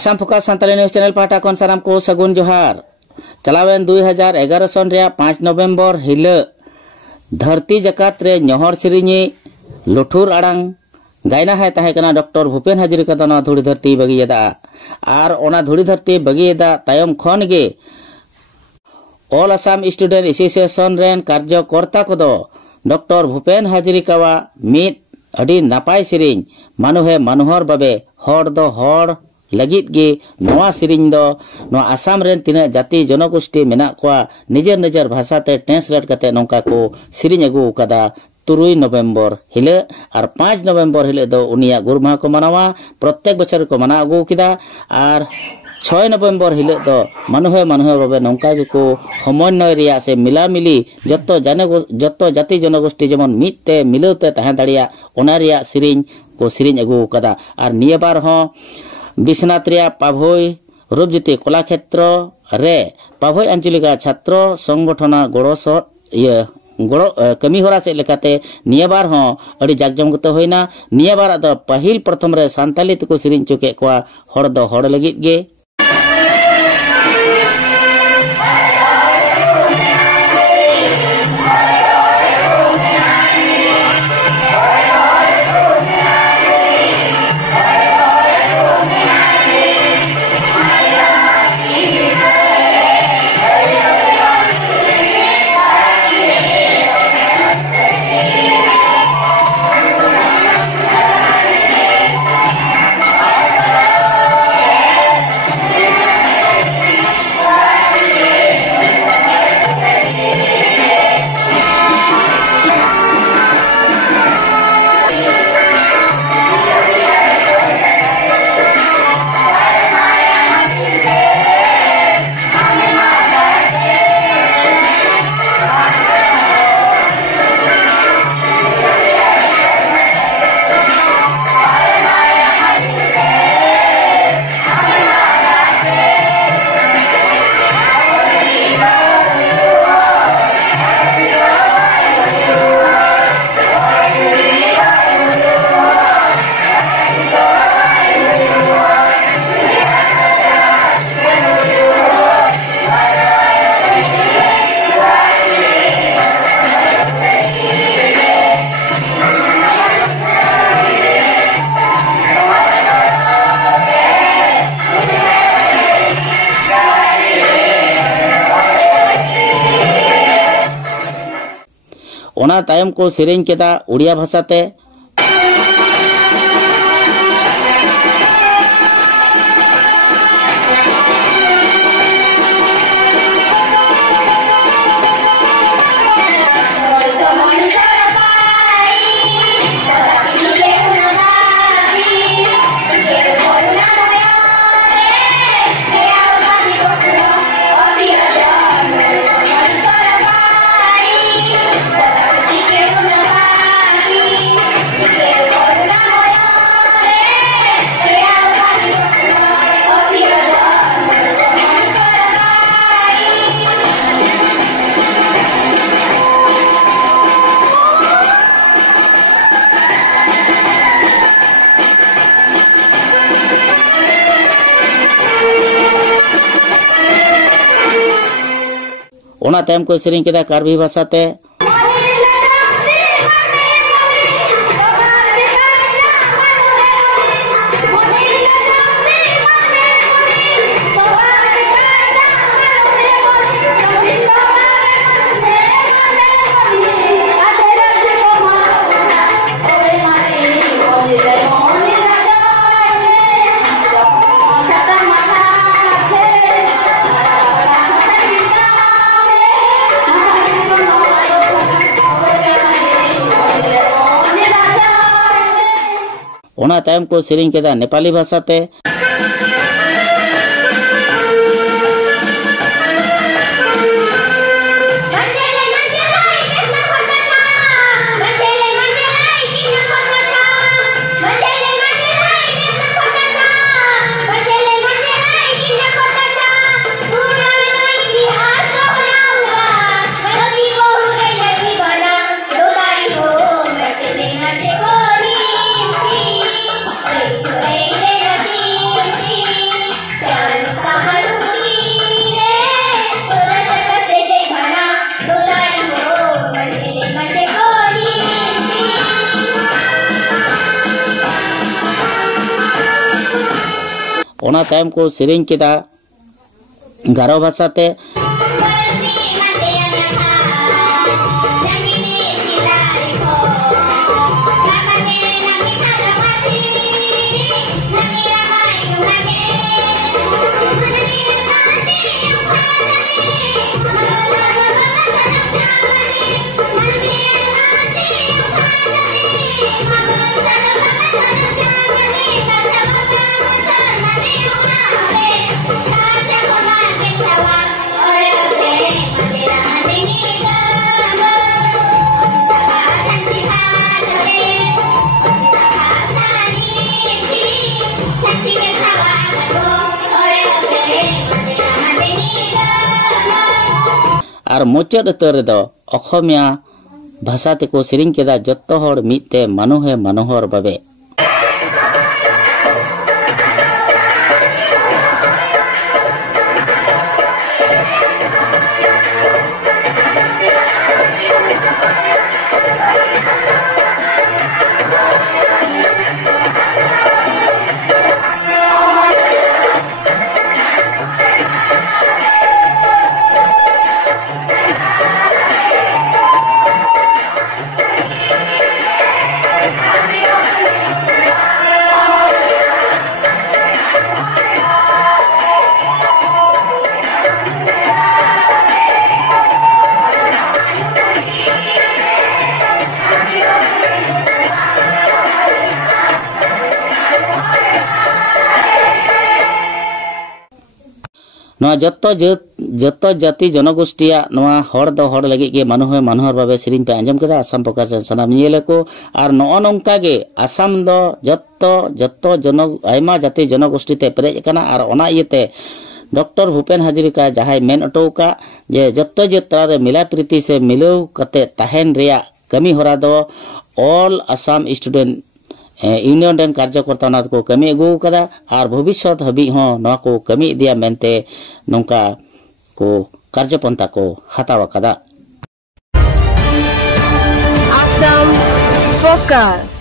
Assam focus सान्ताली news channel पाटा कौन साराम को सगुन जोहार। चलावेन 2011 सन रे 5 नवंबर हिल धरती जकात रे नहर सिरिनी लुठुर आड़ांग गायना है ताहे कना डॉक्टर भूपेन हाजरिका दो धुड़ी धरती बगिएदा और ओना धुड़ी धरती बगिएदा तायम खन गे ऑल आसाम स्टूडेंट एसोसिएशन रेन कार्यकर्ता को दो डॉक्टर भूपेन हाजरिकावा मित अडी नापाय सिरिंग मानुहे मानुहर बाबे हर दो हर लगित गे नोआ सिरिंग दो नो आसाम रेन तिना जाति जनगोष्ठी मेना कोआ निजर निजर भाषा ते ट्रांसलेट कते नोंका को सिरिंग अगु कदा 3 नवंबर हिले और 5 नवंबर हिले दो उनिया गुरमाह को मनावा प्रत्येक बछर को मना अगु किदा और 6 नवंबर हिले दो मानुहे मानुहे बाबे नोंका गे को समन्वय रिया से मिला मिली जत्तो जाति जनगोष्ठी जेमन मितते मिलौते तहे दाड़िया ओना रिया सिरिंग को सिरिंग अगु कदा और निया बार हो बिश्वनाथ रिया पाभोई रूपज्योति कलाक्षेत्र रे पाभोई आंचलिका छात्र संगठन गड़ो गड़ो कमी होरा से लेकाते निया बार हो अड़ी जाकजमगत होइना। निया बार दो पहिल प्रथम रे सान्ताली तको सिरिंग चुके कोआ हड़ दो हड़ लगित गे ओना तायम को सिरिंग केदा उड़िया भाषाते ओना टाइम को सिरिंग केदा कार्बी भाषाते ओना टाइम को सिरिंग केदा Nepali भाषाते ona tayam ko sering keda Garo bhasa te ar mucad utar do Okhomia bhasa teko sering keda jotto hor mitte manuhe manohor babe Noa jotto jati jonogostiya noa hor do hor lagi ge manuhe manohor babe sering pe anjam keda Assam Pokasan sanam nyele ko ar no nongka ge Assam do jotto aima jati jonogosti te perej kana ar ona iete Dr. Bhupen Hajrika jahai men otoka je jotto jatra re mila priti se milau kate tahen reya kami hora do all Assam student Union dan karyakarta na ko kami agu kada ar bhavishyat habi ho na ko kami dia mente nongka ko karyaponta ko hatawa kada Assam Focus.